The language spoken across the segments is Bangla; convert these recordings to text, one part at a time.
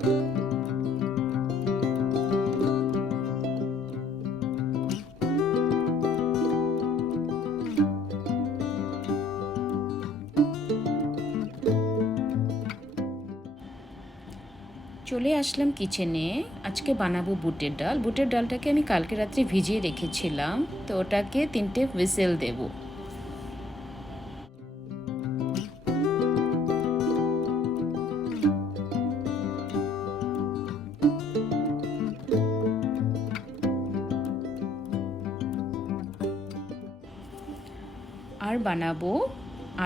চলে আসলাম কিচেনে। আজকে বানাবো বুটের ডাল। বুটের ডালটাকে আমি কালকে রাত্রে ভিজিয়ে রেখেছিলাম, তো ওটাকে 3টে হুইসেল দেব। আর বানাবো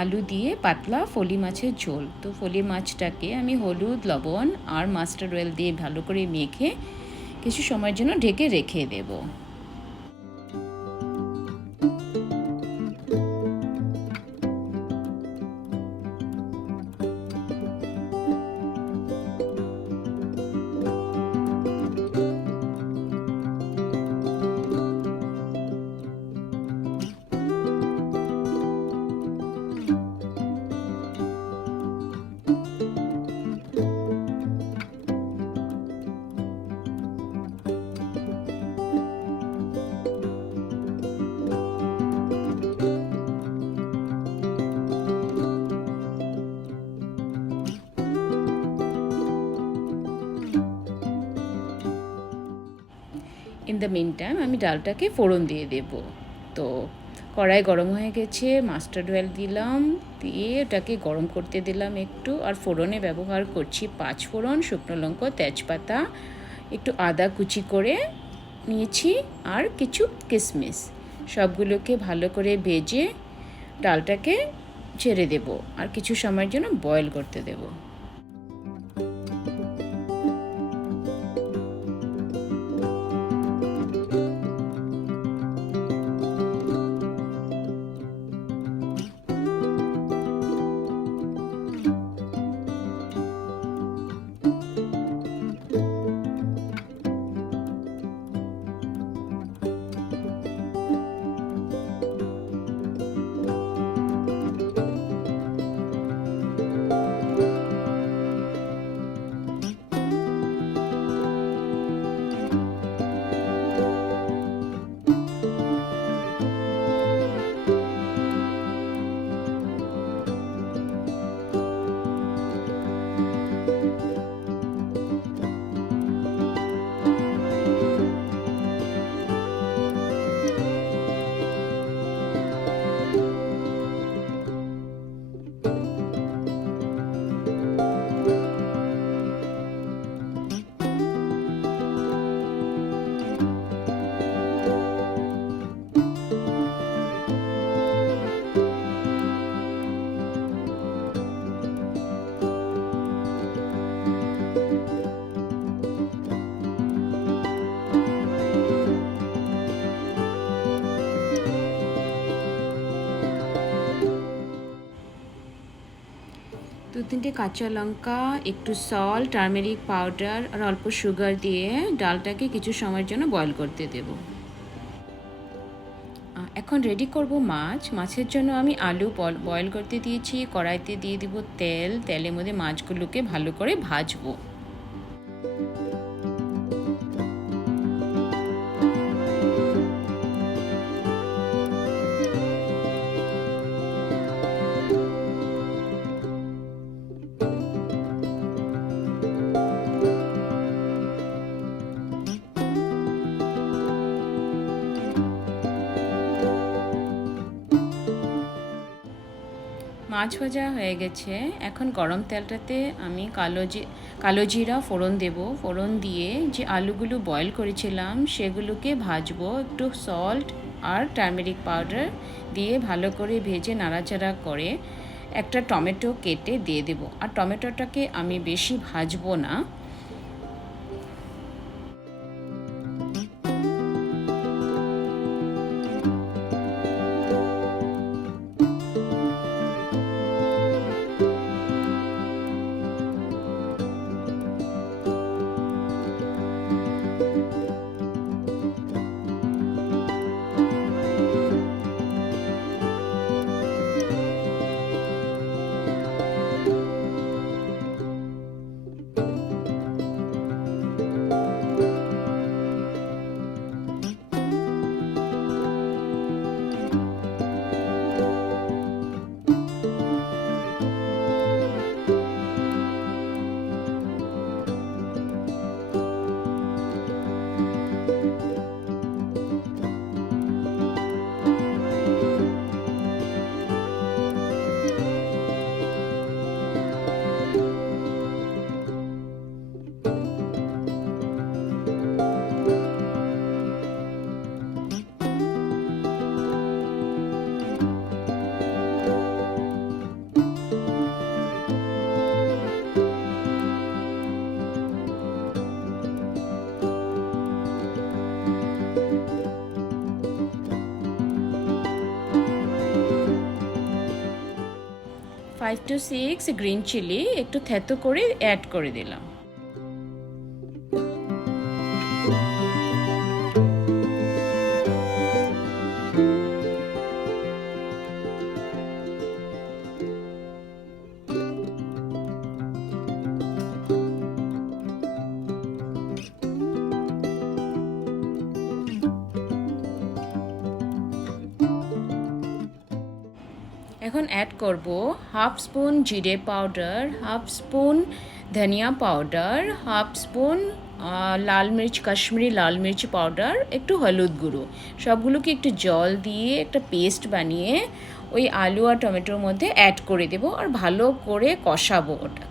আলু দিয়ে পাতলা ফলি মাছের ঝোল। তো ফলি মাছটাকে আমি হলুদ, লবণ আর মাস্টার্ড অয়েল দিয়ে ভালো করে মেখে কিছু সময়ের জন্য ঢেকে রেখে দেবো। ইন দ্য মিন টাইম আমি ডালটাকে ফোড়ন দিয়ে দেব। তো কড়াই গরম হয়ে গেছে, মাস্টার্ড অয়েল দিলাম, দিয়ে ওটাকে গরম করতে দিলাম একটু। আর ফোড়নে ব্যবহার করছি 5 ফোড়ন, শুকনো লঙ্কা, তেজপাতা, একটু আদা কুচি করে নিয়েছি আর কিছু কিশমিশ। সবগুলোকে ভালো করে ভেজে ডালটাকে ছেড়ে দেব আর কিছু সময়ের জন্য বয়েল করতে দেবো। দু তিনটে কাঁচা লঙ্কা, একটু সল্ট, টার্মেরিক পাউডার আর অল্প সুগার দিয়ে ডালটাকে কিছু সময়ের জন্য বয়েল করতে দেব। এখন রেডি করব মাছ। মাছের জন্য আমি আলু বয়েল করতে দিয়েছি। কড়াইতে দিয়ে দিব তেল। তেলের মধ্যে মাছগুলোকে ভালো করে ভাজবো। মাছ ভাজা হয়ে গেছে। এখন গরম তেলটাতে আমি কালো জিরা ফোড়ন দেব। ফোড়ন দিয়ে যে আলুগুলো বয়েল করেছিলাম সেগুলোকে ভাজবো। একটু সল্ট আর টার্মেরিক পাউডার দিয়ে ভালো করে ভেজে নাড়াচাড়া করে একটা টমেটো কেটে দিয়ে দেব। আর টমেটোটাকে আমি বেশি ভাজবো না। 5 to 6 গ্রিন চিলি একটু থেতো করে অ্যাড করে দিলাম। এখন অ্যাড করব হাফ স্পুন জিরে পাউডার, হাফ স্পুন ধনিয়া পাউডার, হাফ স্পুন লাল মির্চ, কাশ্মীরি লাল মির্চ পাউডার, একটু হলুদ গুঁড়ো। সবগুলোকে একটু জল দিয়ে একটা পেস্ট বানিয়ে ওই আলু আর টমেটোর মধ্যে অ্যাড করে দেবো আর ভালো করে কষাবো ওটা।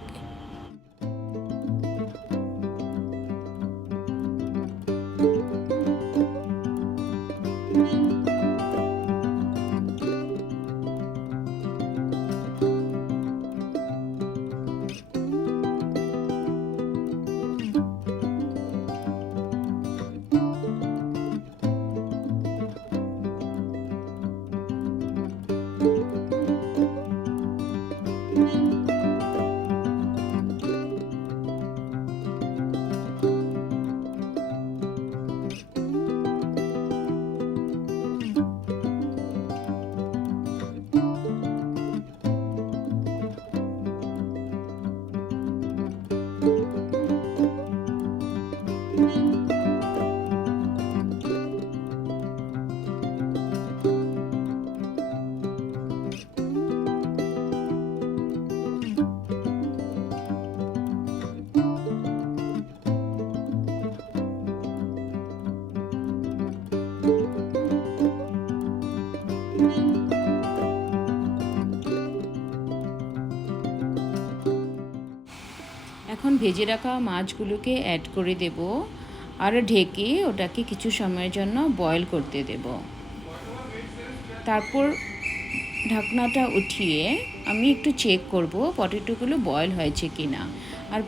এখন ভেজে রাখা মাছগুলোকে অ্যাড করে দেব আর ঢেকে ওটাকে কিছু সময়ের জন্য বয়েল করতে দেব। তারপর ঢাকনাটা উঠিয়ে আমি একটু চেক করব পটেটোগুলো বয়েল হয়েছে কি না। আর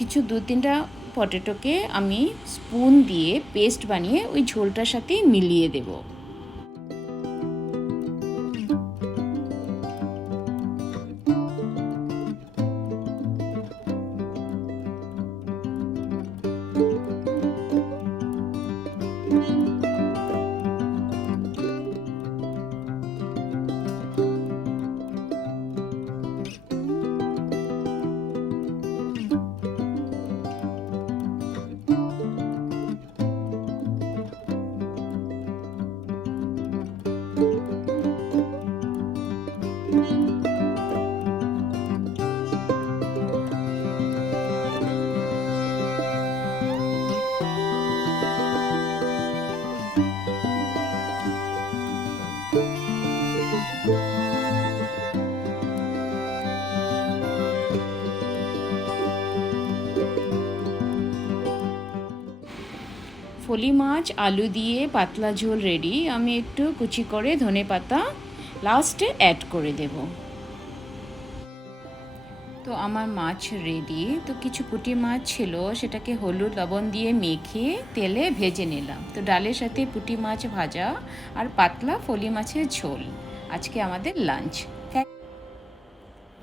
কিছু 2-3টা পটেটোকে আমি স্পুন দিয়ে পেস্ট বানিয়ে ওই ঝোলটার সাথে মিলিয়ে দেব। ফলি মাছ আলু দিয়ে পাতলা ঝোল রেডি। আমি একটু কুচি করে ধনেপাতা লাস্টে অ্যাড করে দেব। তো আমার মাছ রেডি। তো কিছু পুঁটি মাছ ছিল, সেটাকে হলুদ লবণ দিয়ে মেখে তেলে ভেজে নিলাম। তো ডালের সাথে পুঁটি মাছ ভাজা আর পাতলা ফলি মাছের ঝোল আজকে আমাদের লাঞ্চ।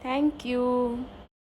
Thank you.